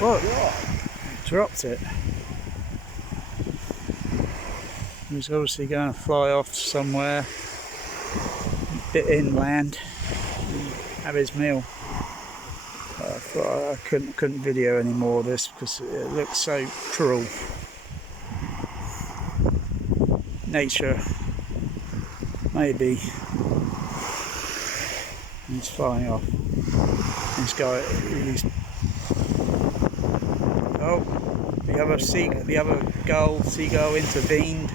What? Dropped it. He was obviously going to fly off somewhere, a bit inland, have his meal. I thought I couldn't video any more of this because it looks so cruel. Nature, maybe. He's flying off. Oh, the other seagull intervened.